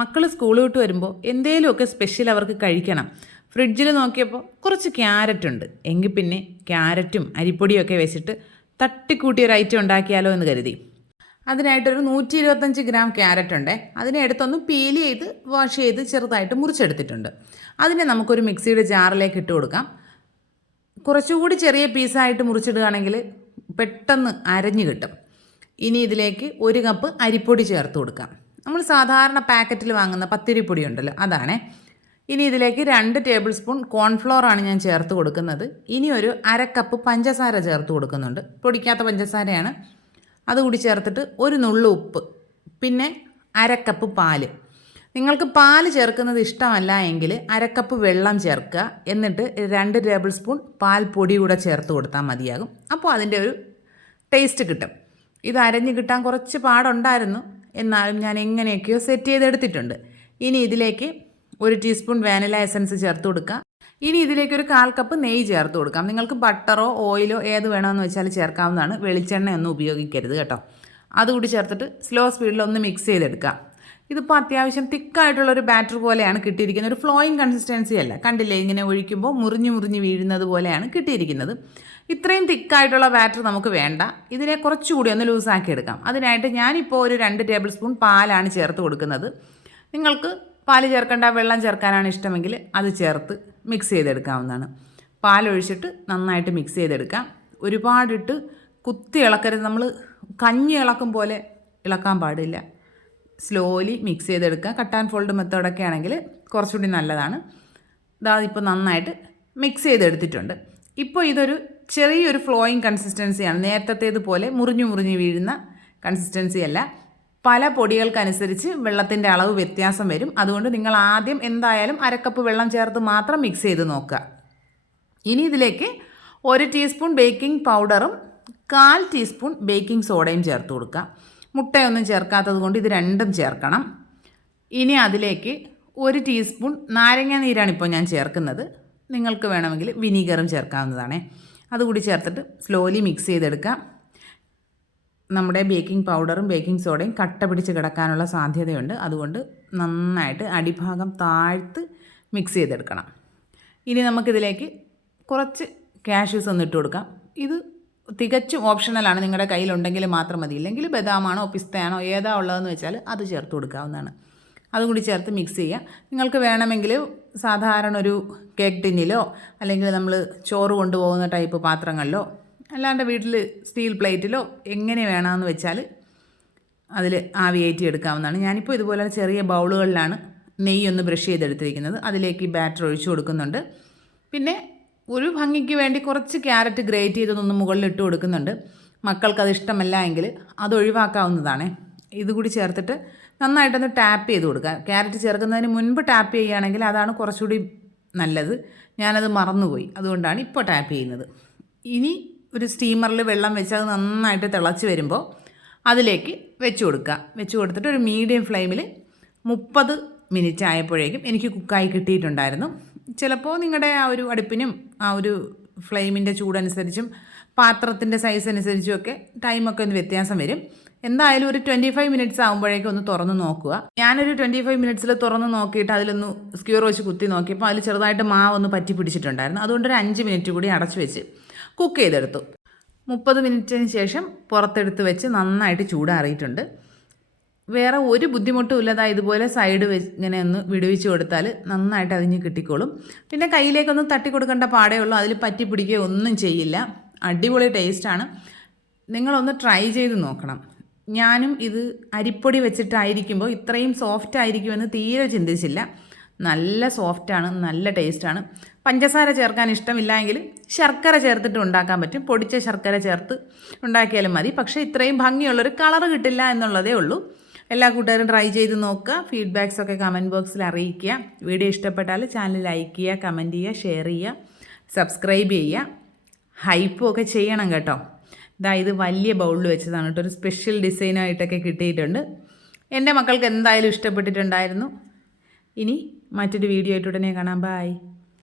മക്കൾ സ്കൂൾ വിട്ട് വരുമ്പോൾ എന്തേലുമൊക്കെ സ്പെഷ്യൽ അവർക്ക് കഴിക്കണം. ഫ്രിഡ്ജിൽ നോക്കിയപ്പോൾ കുറച്ച് ക്യാരറ്റ് ഉണ്ട്. എങ്കിൽ പിന്നെ ക്യാരറ്റും അരിപ്പൊടിയൊക്കെ വെച്ചിട്ട് തട്ടിക്കൂട്ടിയൊരു ഐറ്റം ഉണ്ടാക്കിയാലോ എന്ന് കരുതി. അതിനായിട്ടൊരു 125 ഗ്രാം ക്യാരറ്റ് ഉണ്ട്. അതിനെ എടുത്തൊന്ന് പീൽ ചെയ്ത് വാഷ് ചെയ്ത് ചെറുതായിട്ട് മുറിച്ചെടുത്തിട്ടുണ്ട്. അതിനെ നമുക്കൊരു മിക്സിയുടെ ജാറിലേക്ക് ഇട്ട് കൊടുക്കാം. കുറച്ചുകൂടി ചെറിയ പീസായിട്ട് മുറിച്ചിടുകയാണെങ്കിൽ പെട്ടെന്ന് അരഞ്ഞു കിട്ടും. ഇനി ഇതിലേക്ക് 1 കപ്പ് അരിപ്പൊടി ചേർത്ത് കൊടുക്കാം. നമ്മൾ സാധാരണ പാക്കറ്റിൽ വാങ്ങുന്ന പത്തിരിപ്പൊടി ഉണ്ടല്ലോ, അതാണ്. ഇനി ഇതിലേക്ക് 2 ടേബിൾ സ്പൂൺ കോൺഫ്ലോറാണ് ഞാൻ ചേർത്ത് കൊടുക്കുന്നത്. ഇനി ഒരു 1/2 കപ്പ് പഞ്ചസാര ചേർത്ത് കൊടുക്കുന്നുണ്ട്. പൊടിക്കാത്ത പഞ്ചസാരയാണ്. അതുകൂടി ചേർത്തിട്ട് ഒരു നുള്ളു ഉപ്പ്, പിന്നെ 1/2 കപ്പ് പാല്. നിങ്ങൾക്ക് പാല് ചേർക്കുന്നത് ഇഷ്ടമല്ല എങ്കിൽ 1/2 കപ്പ് വെള്ളം ചേർക്കുക. എന്നിട്ട് 2 ടേബിൾ സ്പൂൺ പാൽ പൊടി കൂടെ ചേർത്ത് കൊടുത്താൽ മതിയാകും. അപ്പോൾ അതിൻ്റെ ഒരു ടേസ്റ്റ് കിട്ടും. ഇത് അരഞ്ഞ് കിട്ടാൻ കുറച്ച് പാടുണ്ടായിരുന്നു, എന്നാലും ഞാൻ എങ്ങനെയൊക്കെയോ സെറ്റ് ചെയ്തെടുത്തിട്ടുണ്ട്. ഇനി ഇതിലേക്ക് 1 ടീസ്പൂൺ വാനില എസൻസ് ചേർത്ത് കൊടുക്കുക. ഇനി ഇതിലേക്ക് ഒരു 1/4 കപ്പ് നെയ്യ് ചേർത്ത് കൊടുക്കാം. നിങ്ങൾക്ക് ബട്ടറോ ഓയിലോ ഏത് വേണമെന്ന് വെച്ചാൽ ചേർക്കാവുന്നതാണ്. വെളിച്ചെണ്ണയൊന്നും ഉപയോഗിക്കരുത് കേട്ടോ. അതുകൂടി ചേർത്തിട്ട് സ്ലോ സ്പീഡിൽ ഒന്ന് മിക്സ് ചെയ്തെടുക്കാം. ഇതിപ്പോൾ അത്യാവശ്യം തിക്കായിട്ടുള്ളൊരു ബാറ്റർ പോലെയാണ് കിട്ടിയിരിക്കുന്നത്. ഒരു ഫ്ലോയിങ് കൺസിസ്റ്റൻസി അല്ല. കണ്ടില്ലേ, ഇങ്ങനെ ഒഴിക്കുമ്പോൾ മുറിഞ്ഞ് വീഴുന്നത് പോലെയാണ് കിട്ടിയിരിക്കുന്നത്. ഇത്രയും തിക്കായിട്ടുള്ള ബാറ്റർ നമുക്ക് വേണ്ട. ഇതിനെ കുറച്ചുകൂടി ഒന്ന് ലൂസാക്കി എടുക്കാം. അതിനായിട്ട് ഞാനിപ്പോൾ ഒരു 2 ടേബിൾ സ്പൂൺ പാലാണ് ചേർത്ത് കൊടുക്കുന്നത്. നിങ്ങൾക്ക് പാല് ചേർക്കേണ്ട വെള്ളം ചേർക്കാനാണ് ഇഷ്ടമെങ്കിൽ അത് ചേർത്ത് മിക്സ് ചെയ്തെടുക്കാവുന്നതാണ്. പാലൊഴിച്ചിട്ട് നന്നായിട്ട് മിക്സ് ചെയ്തെടുക്കാം. ഒരുപാടിട്ട് കുത്തി ഇളക്കരുത്. നമ്മൾ കഞ്ഞി ഇളക്കും പോലെ ഇളക്കാൻ പാടില്ല. സ്ലോലി മിക്സ് ചെയ്തെടുക്കുക. കട്ട് ആൻഡ് ഫോൾഡ് മെത്തേഡൊക്കെ ആണെങ്കിൽ കുറച്ചുകൂടി നല്ലതാണ്. ഇപ്പോൾ നന്നായിട്ട് മിക്സ് ചെയ്തെടുത്തിട്ടുണ്ട്. ഇപ്പോൾ ഇതൊരു ചെറിയൊരു ഫ്ലോയിങ് കൺസിസ്റ്റൻസിയാണ്. നേരത്തേതുപോലെ മുറിഞ്ഞു വീഴുന്ന കൺസിസ്റ്റൻസി അല്ല. പല പൊടികൾക്കനുസരിച്ച് വെള്ളത്തിൻ്റെ അളവ് വ്യത്യാസം വരും. അതുകൊണ്ട് നിങ്ങൾ ആദ്യം എന്തായാലും 1/2 കപ്പ് വെള്ളം ചേർത്ത് മാത്രം മിക്സ് ചെയ്ത് നോക്കുക. ഇനി ഇതിലേക്ക് 1 ടീസ്പൂൺ ബേക്കിംഗ് പൗഡറും 1/4 ടീസ്പൂൺ ബേക്കിംഗ് സോഡയും ചേർത്ത് കൊടുക്കുക. മുട്ടയൊന്നും ചേർക്കാത്തത് കൊണ്ട് ഇത് രണ്ടും ചേർക്കണം. ഇനി അതിലേക്ക് 1 ടീസ്പൂൺ നാരങ്ങ നീരാണ് ഇപ്പോൾ ഞാൻ ചേർക്കുന്നത്. നിങ്ങൾക്ക് വേണമെങ്കിൽ വിനീഗറും ചേർക്കാവുന്നതാണ്. അതുകൂടി ചേർത്തിട്ട് സ്ലോലി മിക്സ് ചെയ്തെടുക്കാം. നമ്മുടെ ബേക്കിംഗ് പൗഡറും ബേക്കിംഗ് സോഡയും കട്ട പിടിച്ച് കിടക്കാനുള്ള സാധ്യതയുണ്ട്. അതുകൊണ്ട് നന്നായിട്ട് അടിഭാഗം താഴ്ത്ത് മിക്സ് ചെയ്തെടുക്കണം. ഇനി നമുക്കിതിലേക്ക് കുറച്ച് കാഷ്യൂസ് ഒന്ന് ഇട്ട് കൊടുക്കാം. ഇത് തികച്ചും ഓപ്ഷണലാണ്. നിങ്ങളുടെ കയ്യിലുണ്ടെങ്കിൽ മാത്രം മതി. ഇല്ലെങ്കിൽ ബദാമാണോ പിസ്തയാണോ ഏതാ ഉള്ളതെന്ന് വെച്ചാൽ അത് ചേർത്ത് കൊടുക്കാവുന്നതാണ്. അതുകൂടി ചേർത്ത് മിക്സ് ചെയ്യുക. നിങ്ങൾക്ക് വേണമെങ്കിൽ സാധാരണ ഒരു കേക്ക് ടിന്നിലോ അല്ലെങ്കിൽ നമ്മൾ ചോറ് കൊണ്ടുപോകുന്ന ടൈപ്പ് പാത്രങ്ങളിലോ അല്ലാണ്ട് വീട്ടിൽ സ്റ്റീൽ പ്ലേറ്റിലോ എങ്ങനെ വേണമെന്ന് വെച്ചാൽ അതിൽ ആവിയേറ്റി എടുക്കാവുന്നതാണ്. ഞാനിപ്പോൾ ഇതുപോലെ ചെറിയ ബൗളുകളിലാണ് നെയ്യൊന്ന് ബ്രഷ് ചെയ്തെടുത്തിരിക്കുന്നത്. അതിലേക്ക് ഈ ബാറ്റർ ഒഴിച്ചു കൊടുക്കുന്നുണ്ട്. പിന്നെ ഒരു ഭംഗിക്ക് വേണ്ടി കുറച്ച് ക്യാരറ്റ് ഗ്രേറ്റ് ചെയ്തൊന്ന് മുകളിൽ ഇട്ട് കൊടുക്കുന്നുണ്ട്. മക്കൾക്കത് ഇഷ്ടമല്ല എങ്കിൽ അത് ഒഴിവാക്കാവുന്നതാണ്. ഇതുകൂടി ചേർത്തിട്ട് നന്നായിട്ടൊന്ന് ടാപ്പ് ചെയ്ത് കൊടുക്കുക. ക്യാരറ്റ് ചേർക്കുന്നതിന് മുൻപ് ടാപ്പ് ചെയ്യുകയാണെങ്കിൽ അതാണ് കുറച്ചുകൂടി നല്ലത്. ഞാനത് മറന്നുപോയി, അതുകൊണ്ടാണ് ഇപ്പോൾ ടാപ്പ് ചെയ്യുന്നത്. ഇനി ഒരു സ്റ്റീമറിൽ വെള്ളം വെച്ച് അത് നന്നായിട്ട് തിളച്ച് വരുമ്പോൾ അതിലേക്ക് വെച്ച് കൊടുക്കുക. വെച്ച് കൊടുത്തിട്ട് ഒരു മീഡിയം ഫ്ലെയിമിൽ 30 മിനിറ്റ് ആയപ്പോഴേക്കും എനിക്ക് കുക്കായി കിട്ടിയിട്ടുണ്ടായിരുന്നു. ചിലപ്പോൾ നിങ്ങളുടെ ആ ഒരു അടുപ്പിനും ആ ഒരു ഫ്ലെയിമിൻ്റെ ചൂടനുസരിച്ചും പാത്രത്തിൻ്റെ സൈസ് അനുസരിച്ചുമൊക്കെ ടൈമൊക്കെ ഒന്ന് വ്യത്യാസം വരും. എന്തായാലും ഒരു 25 മിനിറ്റ്സ് ആകുമ്പോഴേക്കും ഒന്ന് തുറന്ന് നോക്കുക. ഞാനൊരു 25 മിനിറ്റ്സിൽ തുറന്ന് നോക്കിയിട്ട് അതിലൊന്ന് സ്ക്യൂർ വെച്ച് കുത്തി നോക്കിയപ്പോൾ അതിൽ ചെറുതായിട്ട് മാവ് ഒന്ന് പറ്റി പിടിച്ചിട്ടുണ്ടായിരുന്നു. അതുകൊണ്ടൊരു 5 മിനിറ്റ് കൂടി അടച്ചു വെച്ച് കുക്ക് ചെയ്തെടുത്തു. 30 മിനിറ്റിന് ശേഷം പുറത്തെടുത്ത് വെച്ച് നന്നായിട്ട് ചൂടാറിയിട്ടുണ്ട്. വേറെ ഒരു ബുദ്ധിമുട്ടും ഇല്ലതാ. ഇതുപോലെ സൈഡ് ഇങ്ങനെ ഒന്ന് വിടുവിച്ച് കൊടുത്താൽ നന്നായിട്ട് അതിന് കിട്ടിക്കോളും. പിന്നെ കയ്യിലേക്കൊന്നും തട്ടി കൊടുക്കേണ്ട പാടേ ഉള്ളൂ. അതിൽ പറ്റി പിടിക്കുകയോ ഒന്നും ചെയ്യില്ല. അടിപൊളി ടേസ്റ്റാണ്. നിങ്ങളൊന്ന് ട്രൈ ചെയ്ത് നോക്കണം. ഞാനും ഇത് അരിപ്പൊടി വെച്ചിട്ടായിരിക്കുമ്പോൾ ഇത്രയും സോഫ്റ്റ് ആയിരിക്കുമെന്ന് തീരെ ചിന്തിച്ചില്ല. നല്ല സോഫ്റ്റാണ്, നല്ല ടേസ്റ്റാണ്. പഞ്ചസാര ചേർക്കാൻ ഇഷ്ടമില്ല എങ്കിൽ ശർക്കര ചേർത്തിട്ട് ഉണ്ടാക്കാൻ പറ്റും. പൊടിച്ച ശർക്കര ചേർത്ത് ഉണ്ടാക്കിയാലും മതി. പക്ഷേ ഇത്രയും ഭംഗിയുള്ളൊരു കളറ് കിട്ടില്ല എന്നുള്ളതേ ഉള്ളൂ. എല്ലാ കൂട്ടുകാരും ട്രൈ ചെയ്ത് നോക്കുക. ഫീഡ്ബാക്സൊക്കെ കമൻറ്റ് ബോക്സിൽ അറിയിക്കുക. വീഡിയോ ഇഷ്ടപ്പെട്ടാൽ ചാനൽ ലൈക്ക് ചെയ്യുക, കമൻറ്റ് ചെയ്യുക, ഷെയർ ചെയ്യുക, സബ്സ്ക്രൈബ് ചെയ്യുക. ഹൈപ്പും ഒക്കെ ചെയ്യണം കേട്ടോ. ഇത് വലിയ ബൗളിൽ വെച്ചതാണ് കേട്ടോ. ഒരു സ്പെഷ്യൽ ഡിസൈനായിട്ടൊക്കെ കിട്ടിയിട്ടുണ്ട്. എൻ്റെ മക്കൾക്ക് എന്തായാലും ഇഷ്ടപ്പെട്ടിട്ടുണ്ടായിരുന്നു. ഇനി മറ്റൊരു വീഡിയോ ആയിട്ട് ഉടനെ കാണാം. ബൈ.